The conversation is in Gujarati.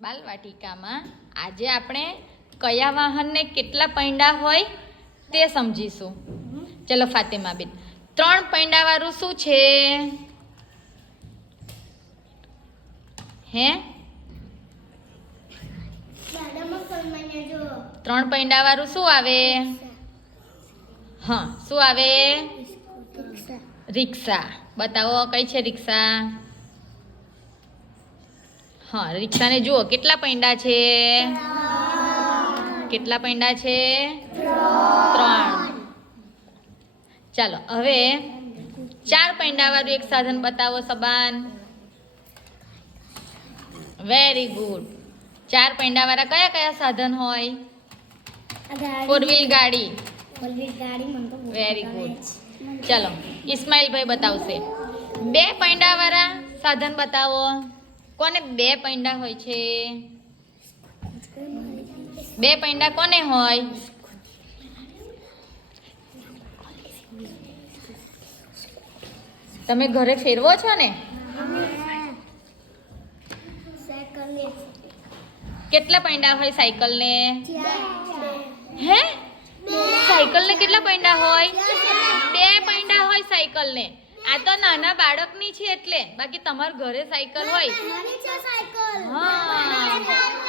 બાલવાટિકામાં આજે આપણે કયા વાહનને કેટલા પૈંડા હોય તે સમજીશું. ચલો ફાતિમાબેન, 3 પૈંડાવાળું શું છે? હે 3 પૈંડાવાળું શું આવે? હા, શું આવે? રિક્ષા. બતાવો કઈ છે રિક્ષા? હા, રિક્ષાને જુઓ કેટલા પૈંડા છે? કેટલા પૈંડા છે? 3. ચાલો હવે 4 પૈંડાવાળું એક સાધન બતાવો સબાન. Very good. 4 પૈંડાવાળા કયા કયા સાધન હોય? 4 વ્હીલ ગાડી. Very good. ચાલો ઇસ્માઇલભાઈ બતાવશે. 2 પૈંડાવાળા સાધન બતાવો. કોને 2 પૈંડા હોય છે? 2 પૈંડા કોને હોય? તમે ઘરે ફેરવો છો ને? કેટલા પૈંડા હોય સાયકલને? હે? સાયકલને કેટલા પૈંડા હોય? 2 પૈંડા હોય સાયકલને. આ તો નાના બાળકની છે એટલે, બાકી તમારા ઘરે સાયકલ હોય. હા,